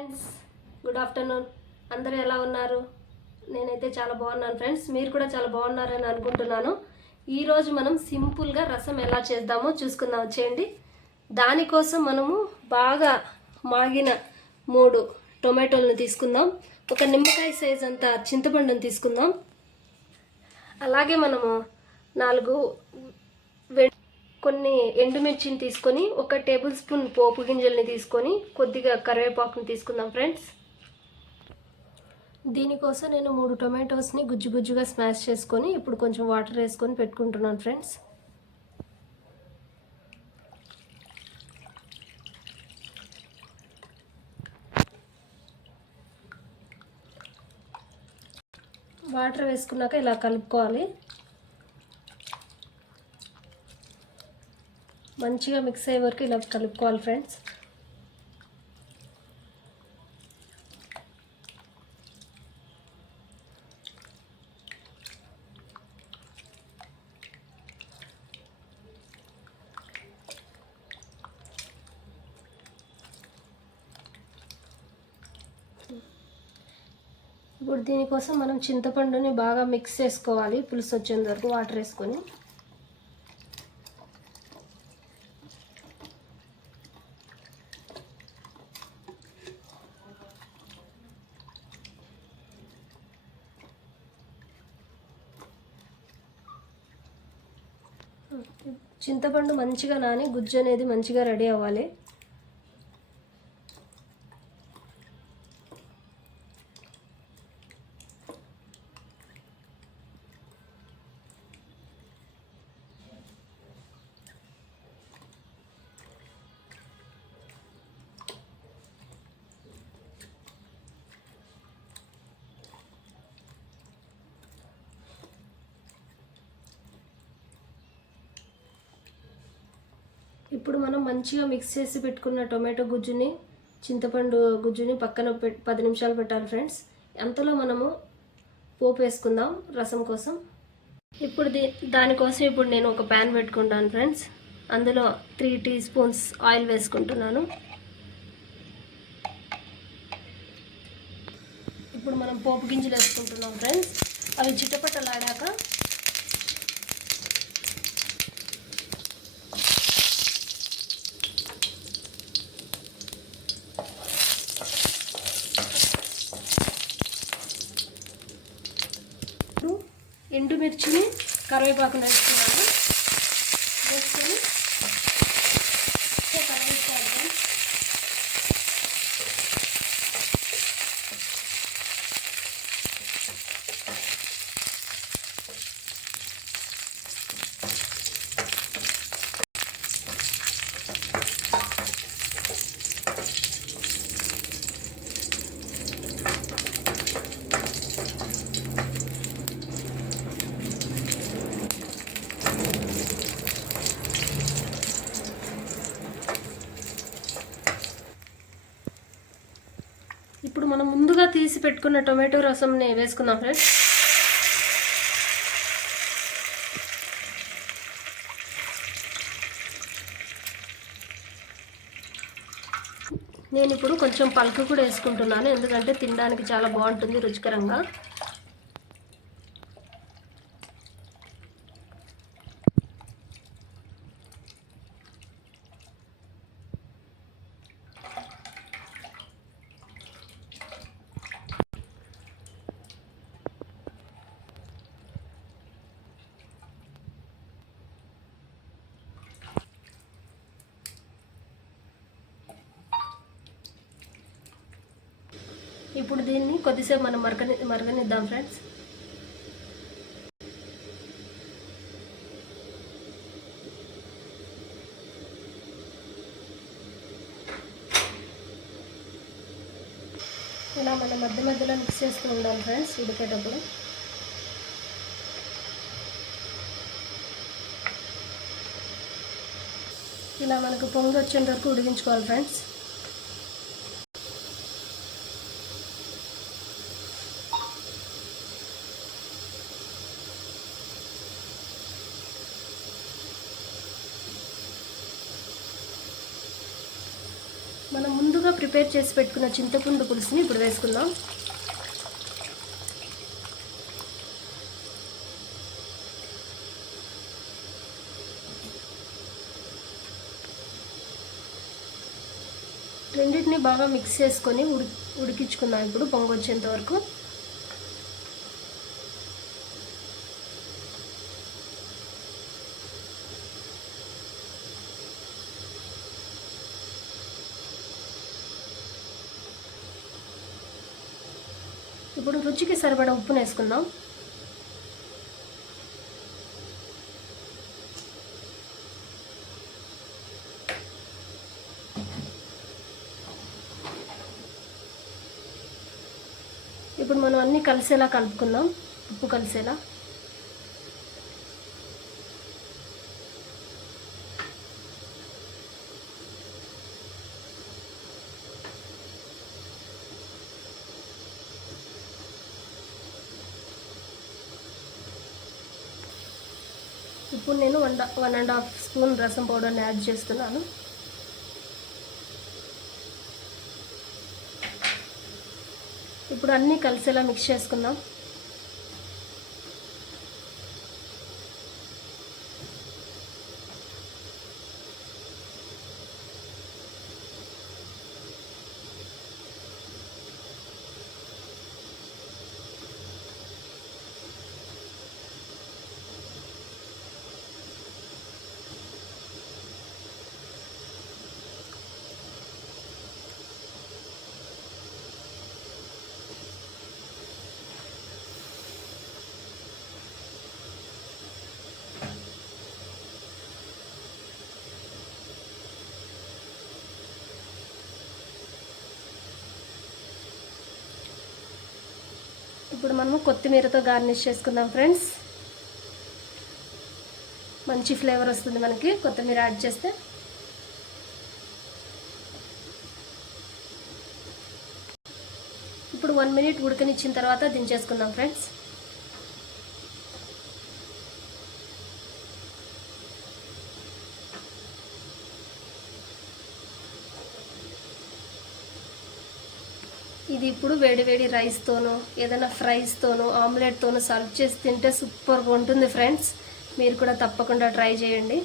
Friends, good afternoon. అందరూ ఎలా ఉన్నారు? నేనైతే చాలా బాగున్నాను ఫ్రెండ్స్. మీరు కూడా చాలా బాగున్నారని అనుకుంటున్నాను. ఈరోజు మనం సింపుల్గా రసం ఎలా చేద్దామో చూసుకుందాం వచ్చేయండి. దానికోసం మనము బాగా మాగిన 3 టొమాటోలను తీసుకుందాం. ఒక నిమ్మకాయ సైజ్ అంత చింతపండుని తీసుకుందాం. అలాగే మనము 4 కొన్ని ఎండుమిర్చిని తీసుకొని 1 టేబుల్ స్పూన్ పోపు గింజల్ని తీసుకొని కొద్దిగా కరివేపాకుని తీసుకుందాం ఫ్రెండ్స్. దీనికోసం నేను 3 టొమాటోస్ని గుజ్జుగా స్మాష్ చేసుకొని ఇప్పుడు కొంచెం వాటర్ వేసుకొని పెట్టుకుంటున్నాను ఫ్రెండ్స్. వాటర్ వేసుకున్నాక ఇలా కలుపుకోవాలి. మంచిగా మిక్స్ అయ్యే వరకు ఇలా కలుపుకోవాలి ఫ్రెండ్స్. ఇప్పుడు దీనికోసం మనం చింతపండుని బాగా మిక్స్ చేసుకోవాలి. పులుసు వచ్చేంత వరకు వాటర్ వేసుకొని చింతపండు మంచిగా నాని గుజ్జు అనేది మంచిగా రెడీ అవ్వాలి. ఇప్పుడు మనం మంచిగా మిక్స్ చేసి పెట్టుకున్న టొమాటో గుజ్జుని చింతపండు గుజ్జుని పక్కన 10 నిమిషాలు పెట్టాలి ఫ్రెండ్స్. అంతలో మనము పోపు వేసుకుందాం రసం కోసం. ఇప్పుడు దానికోసం ఇప్పుడు నేను ఒక ప్యాన్ పెట్టుకుంటాను ఫ్రెండ్స్. అందులో 3 టీ స్పూన్స్ ఆయిల్ వేసుకుంటున్నాను. ఇప్పుడు మనం పోపు గింజలు వేసుకుంటున్నాం ఫ్రెండ్స్. అవి చిటపటలాడాక ఎండుమిర్చిని కరివేపాకుని వేసుకున్నాను. వేసుకొని కలపాలి. ఇప్పుడు మనం ముందుగా తీసి పెట్టుకున్న టొమాటో రసంని వేసుకుందాం ఫ్రెండ్స్. నేను ఇప్పుడు కొంచెం పలుకు కూడా వేసుకుంటున్నాను, ఎందుకంటే తినడానికి చాలా బాగుంటుంది రుచికరంగా. ఇప్పుడు దీన్ని కొద్దిసేపు మనం మరగనిద్దాం ఫ్రెండ్స్. ఇలా మనం మధ్యలో మిక్స్ చేస్తూ ఉండాలి ఫ్రెండ్స్ ఉడికేటప్పుడు. ఇలా మనకు పొంగి వచ్చేంత వరకు ఉడికించుకోవాలి ఫ్రెండ్స్. మనం ముందు ముందుగా ప్రిపేర్ చేసి పెట్టుకున్న చింతపండు పులుసుని ఇప్పుడు వేసుకుందాం. రెండింటిని బాగా మిక్స్ చేసుకొని ఉడికించుకుందాం. ఇప్పుడు పొంగొచ్చేంత వరకు. ఇప్పుడు రుచికి సరిపడా ఉప్పును వేసుకుందాం. ఇప్పుడు మనం అన్నీ కలిసేలా కలుపుకుందాం. ఉప్పు కలిసేలా. ఇప్పుడు నేను 1.5 స్పూన్ రసం పౌడర్ని యాడ్ చేస్తున్నాను. ఇప్పుడు అన్నీ కలిసేలా మిక్స్ చేసుకుందాం. ఇప్పుడు మనము కొత్తిమీరతో గార్నిష్ చేసుకుందాం ఫ్రెండ్స్. మంచి ఫ్లేవర్ వస్తుంది మనకి కొత్తిమీర యాడ్ చేస్తే. ఇప్పుడు 1 మినిట్ ఉడకనిచ్చిన తర్వాత దించేసుకుందాం ఫ్రెండ్స్. ఇది ఇప్పుడు వేడి వేడి రైస్తోనో ఏదైనా ఫ్రైస్తోనో ఆమ్లెట్తోనో సర్వ్ చేసి తింటే సూపర్గా ఉంటుంది ఫ్రెండ్స్. మీరు కూడా తప్పకుండా ట్రై చేయండి.